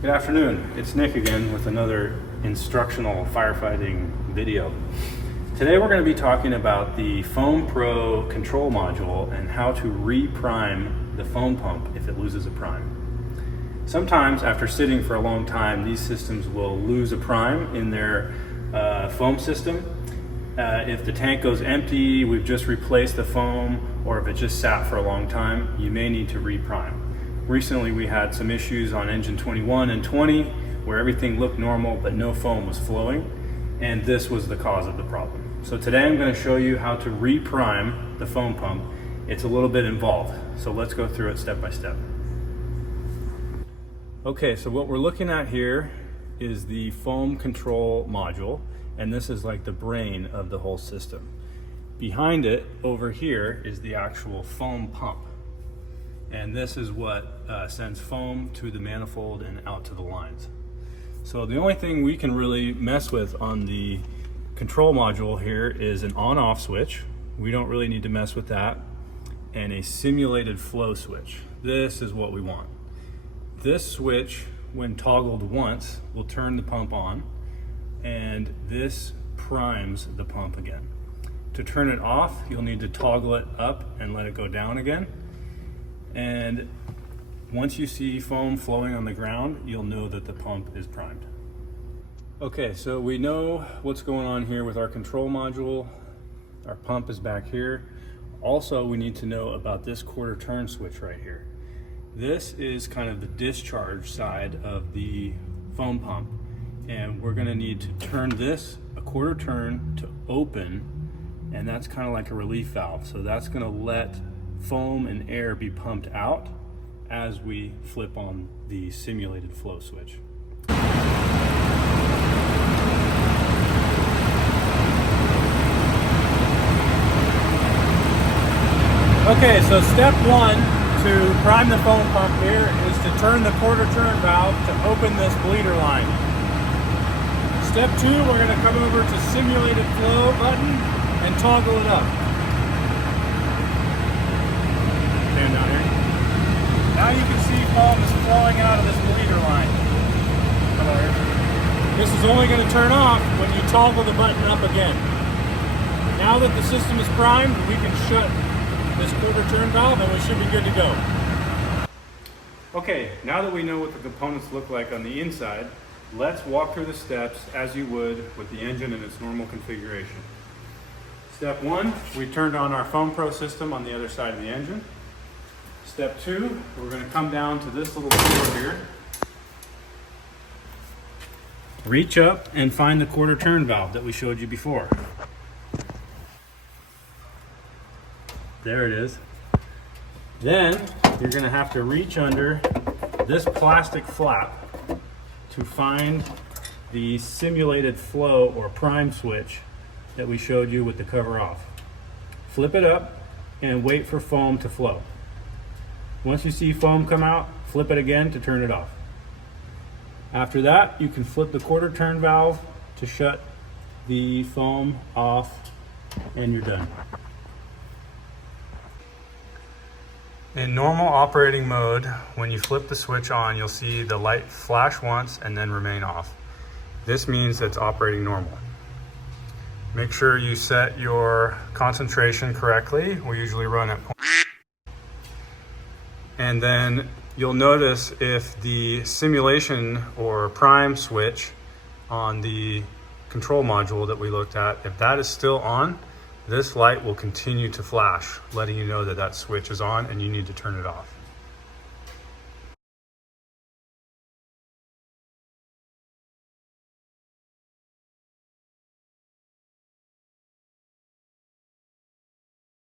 Good afternoon, it's Nick again with another instructional firefighting video. Today we're going to be talking about the Foam Pro control module and how to re-prime the foam pump if it loses a prime. Sometimes after sitting for a long time, these systems will lose a prime in their foam system. If the tank goes empty, we've just replaced the foam, or if it just sat for a long time, you may need to re-prime. Recently we had some issues on engine 21 and 20 where everything looked normal but no foam was flowing, and this was the cause of the problem. So today I'm going to show you how to re-prime the foam pump. It's a little bit involved, so let's go through it step by step. Okay, so what we're looking at here is the foam control module, and this is like the brain of the whole system. Behind it over here is the actual foam pump. And this is what sends foam to the manifold and out to the lines. So the only thing we can really mess with on the control module here is an on-off switch. We don't really need to mess with that. And a simulated flow switch. This is what we want. This switch, when toggled once, will turn the pump on, and this primes the pump again. To turn it off, you'll need to toggle it up and let it go down again. And once you see foam flowing on the ground, you'll know that the pump is primed. Okay, so we know what's going on here with our control module. Our pump is back here. Also, we need to know about this quarter turn switch right here. This is kind of the discharge side of the foam pump, and we're gonna need to turn this a quarter turn to open, and that's kind of like a relief valve. So that's gonna let foam and air be pumped out as we flip on the simulated flow switch. Okay, so step one to prime the foam pump here is to turn the quarter turn valve to open this bleeder line. Step two, we're going to come over to simulated flow button and toggle it up. Down here. Now you can see foam is flowing out of this bleeder line. This is only going to turn off when you toggle the button up again. Now that the system is primed, we can shut this quarter turn valve and we should be good to go. Okay, now that we know what the components look like on the inside, let's walk through the steps as you would with the engine in its normal configuration. Step one, we turned on our Foam Pro system on the other side of the engine. Step two, we're going to come down to this little door here. Reach up and find the quarter turn valve that we showed you before. There it is. Then you're going to have to reach under this plastic flap to find the simulated flow or prime switch that we showed you with the cover off. Flip it up and wait for foam to flow. Once you see foam come out, flip it again to turn it off. After that, you can flip the quarter turn valve to shut the foam off, and you're done. In normal operating mode, when you flip the switch on, you'll see the light flash once and then remain off. This means it's operating normal. Make sure you set your concentration correctly. We usually run at 0. And then you'll notice if the simulation or prime switch on the control module that we looked at, if that is still on, this light will continue to flash, letting you know that that switch is on and you need to turn it off.